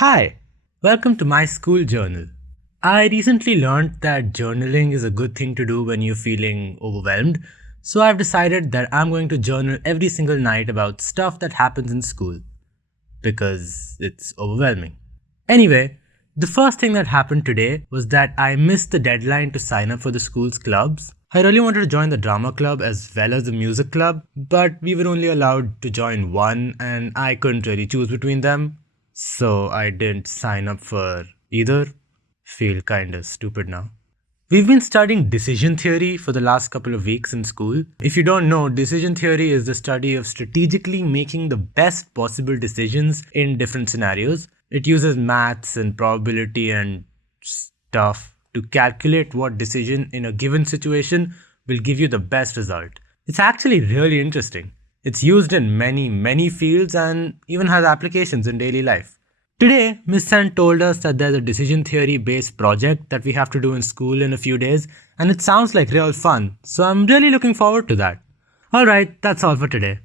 Hi, welcome to my school journal. I recently learned that journaling is a good thing to do when you're feeling overwhelmed, so I've decided that I'm going to journal every single night about stuff that happens in school because it's overwhelming. Anyway, the first thing that happened today was that I missed the deadline to sign up for the school's clubs. I really wanted to join the drama club as well as the music club, but we were only allowed to join one and I couldn't really choose between them. So I didn't sign up for either. Feel kinda stupid now. We've been studying decision theory for the last couple of weeks in school. If you don't know, decision theory is the study of strategically making the best possible decisions in different scenarios. It uses maths and probability and stuff to calculate what decision in a given situation will give you the best result. It's actually really interesting. It's used in many fields and even has applications in daily life. Today, Miss Sen told us that there's a decision theory based project that we have to do in school in a few days, and it sounds like real fun, so I'm really looking forward to that. Alright, that's all for today.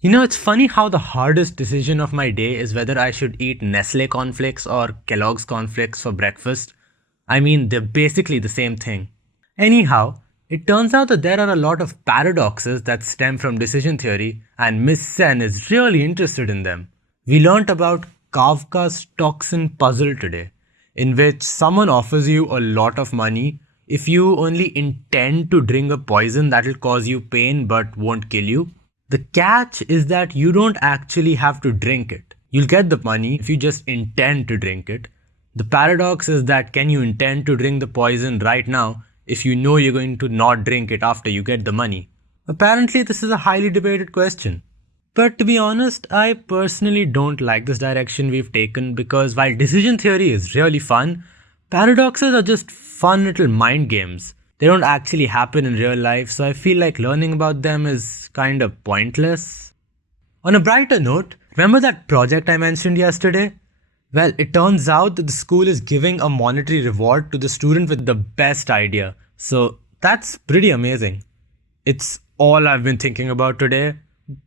It's funny how the hardest decision of my day is whether I should eat Nestle cornflakes or Kellogg's cornflakes for breakfast. I mean, they're basically the same thing. Anyhow, it turns out that there are a lot of paradoxes that stem from decision theory, and Miss Sen is really interested in them. We learnt about Kafka's toxin puzzle today, in which someone offers you a lot of money if you only intend to drink a poison that will cause you pain but won't kill you. The catch is that you don't actually have to drink it. You'll get the money if you just intend to drink it. The paradox is that can you intend to drink the poison right now if you know you're going to not drink it after you get the money? Apparently, this is a highly debated question. But to be honest, I personally don't like this direction we've taken because while decision theory is really fun, paradoxes are just fun little mind games. They don't actually happen in real life, so I feel like learning about them is kind of pointless. On a brighter note, remember that project I mentioned yesterday? Well, it turns out that the school is giving a monetary reward to the student with the best idea. So that's pretty amazing. It's all I've been thinking about today,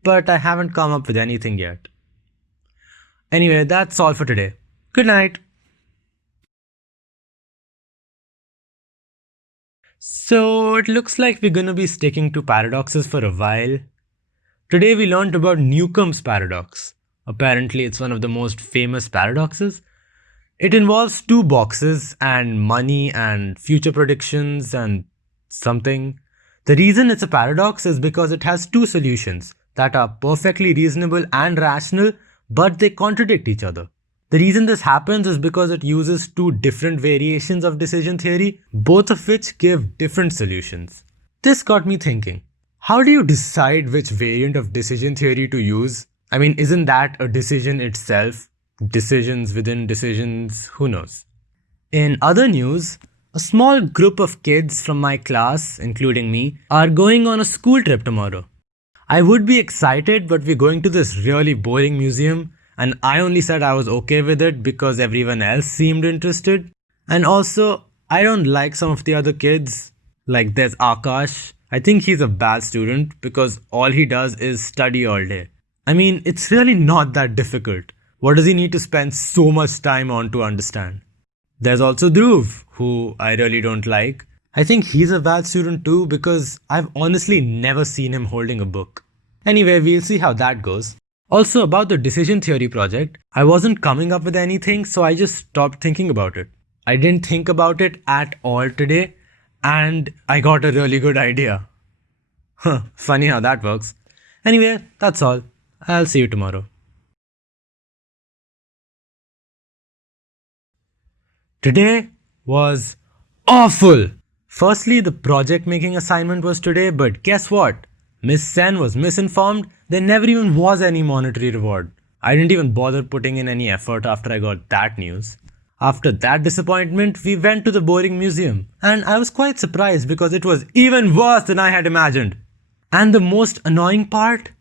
but I haven't come up with anything yet. Anyway, that's all for today. Good night. So it looks like we're gonna be sticking to paradoxes for a while. Today we learned about Newcomb's paradox. Apparently, it's one of the most famous paradoxes. It involves two boxes and money and future predictions and something. The reason it's a paradox is because it has two solutions that are perfectly reasonable and rational, but they contradict each other. The reason this happens is because it uses two different variations of decision theory, both of which give different solutions. This got me thinking, how do you decide which variant of decision theory to use? I mean, isn't that a decision itself? Decisions within decisions, who knows? In other news, a small group of kids from my class, including me, are going on a school trip tomorrow. I would be excited, but we're going to this really boring museum, and I only said I was okay with it because everyone else seemed interested. And also, I don't like some of the other kids. Like there's Akash. I think he's a bad student because all he does is study all day. I mean, it's really not that difficult. What does he need to spend so much time on to understand? There's also Dhruv, who I really don't like. I think he's a bad student too because I've honestly never seen him holding a book. Anyway, we'll see how that goes. Also, about the decision theory project, I wasn't coming up with anything, so I just stopped thinking about it. I didn't think about it at all today, and I got a really good idea. Funny how that works. Anyway, that's all. I'll see you tomorrow. Today was awful. Firstly, the project making assignment was today, but guess what? Miss Sen was misinformed. There never even was any monetary reward. I didn't even bother putting in any effort after I got that news. After that disappointment, we went to the boring museum, and I was quite surprised because it was even worse than I had imagined. And the most annoying part?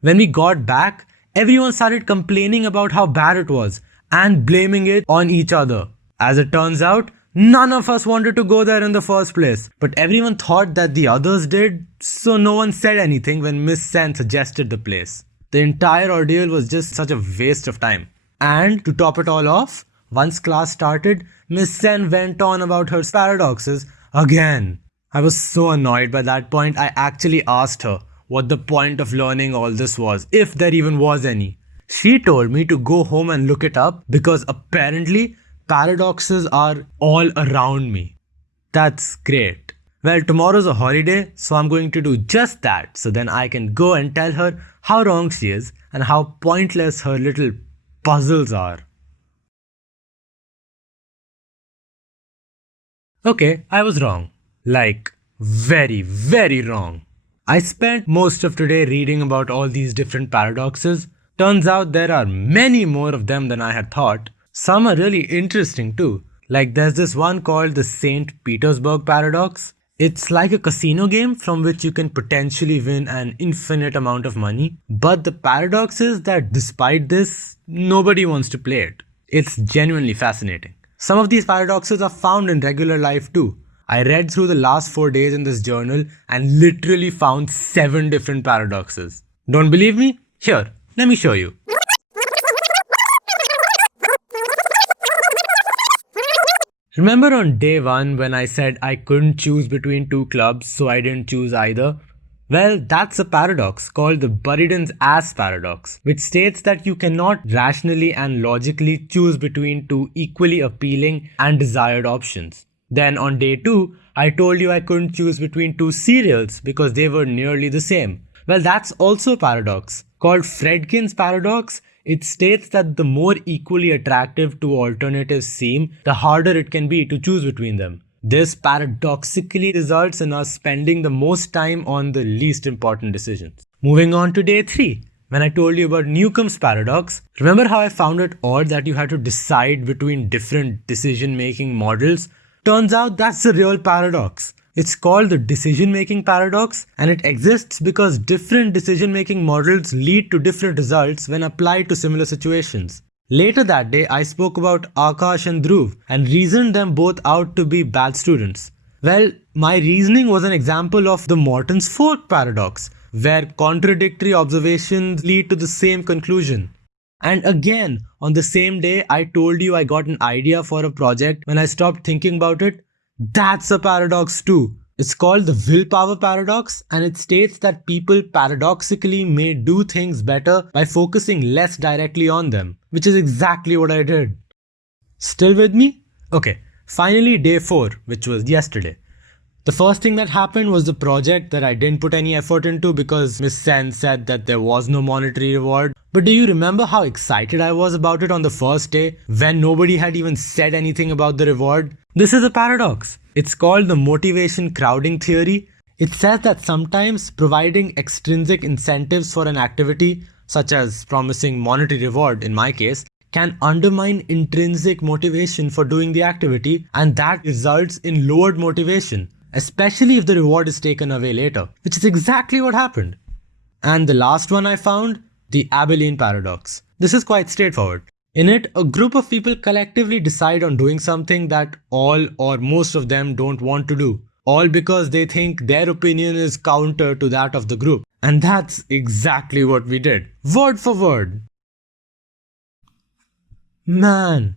When we got back, everyone started complaining about how bad it was and blaming it on each other. As it turns out, none of us wanted to go there in the first place, but everyone thought that the others did, so no one said anything when Miss Sen suggested the place. The entire ordeal was just such a waste of time. And to top it all off, once class started, Miss Sen went on about her paradoxes again. I was so annoyed by that point, I actually asked her what the point of learning all this was, if there even was any. She told me to go home and look it up because apparently paradoxes are all around me. That's great. Well, tomorrow's a holiday, so I'm going to do just that so then I can go and tell her how wrong she is and how pointless her little puzzles are. Okay, I was wrong. Like, very, very wrong. I spent most of today reading about all these different paradoxes. Turns out there are many more of them than I had thought. Some are really interesting too. Like there's this one called the St. Petersburg paradox. It's like a casino game from which you can potentially win an infinite amount of money. But the paradox is that despite this, nobody wants to play it. It's genuinely fascinating. Some of these paradoxes are found in regular life too. I read through the last 4 days in this journal and literally found 7 different paradoxes. Don't believe me? Here, let me show you. Remember on day 1 when I said I couldn't choose between 2 clubs, so I didn't choose either? Well, that's a paradox called the Buridan's ass paradox, which states that you cannot rationally and logically choose between 2 equally appealing and desired options. Then on day 2, I told you I couldn't choose between 2 cereals because they were nearly the same. Well, that's also a paradox. Called Fredkin's paradox, it states that the more equally attractive 2 alternatives seem, the harder it can be to choose between them. This paradoxically results in us spending the most time on the least important decisions. Moving on to day 3. When I told you about Newcomb's paradox, remember how I found it odd that you had to decide between different decision-making models? Turns out that's a real paradox. It's called the decision-making paradox, and it exists because different decision-making models lead to different results when applied to similar situations. Later that day, I spoke about Akash and Dhruv and reasoned them both out to be bad students. Well, my reasoning was an example of the Morton's fork paradox, where contradictory observations lead to the same conclusion. And again, on the same day I told you I got an idea for a project when I stopped thinking about it. That's a paradox too. It's called the willpower paradox, and it states that people paradoxically may do things better by focusing less directly on them, which is exactly what I did. Still with me? Okay, finally day 4, which was yesterday. The first thing that happened was the project that I didn't put any effort into because Miss Sen said that there was no monetary reward. But do you remember how excited I was about it on the first day when nobody had even said anything about the reward? This is a paradox. It's called the motivation crowding theory. It says that sometimes providing extrinsic incentives for an activity, such as promising monetary reward in my case, can undermine intrinsic motivation for doing the activity, and that results in lowered motivation, especially if the reward is taken away later, which is exactly what happened. And the last one I found, the Abilene paradox. This is quite straightforward. In it, a group of people collectively decide on doing something that all or most of them don't want to do, all because they think their opinion is counter to that of the group. And that's exactly what we did, word for word. Man,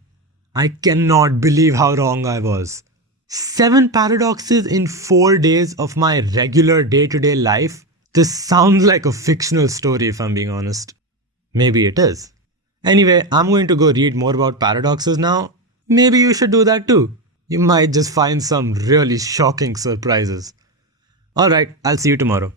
I cannot believe how wrong I was. 7 paradoxes in 4 days of my regular day-to-day life? This sounds like a fictional story if I'm being honest. Maybe it is. Anyway, I'm going to go read more about paradoxes now. Maybe you should do that too. You might just find some really shocking surprises. Alright, I'll see you tomorrow.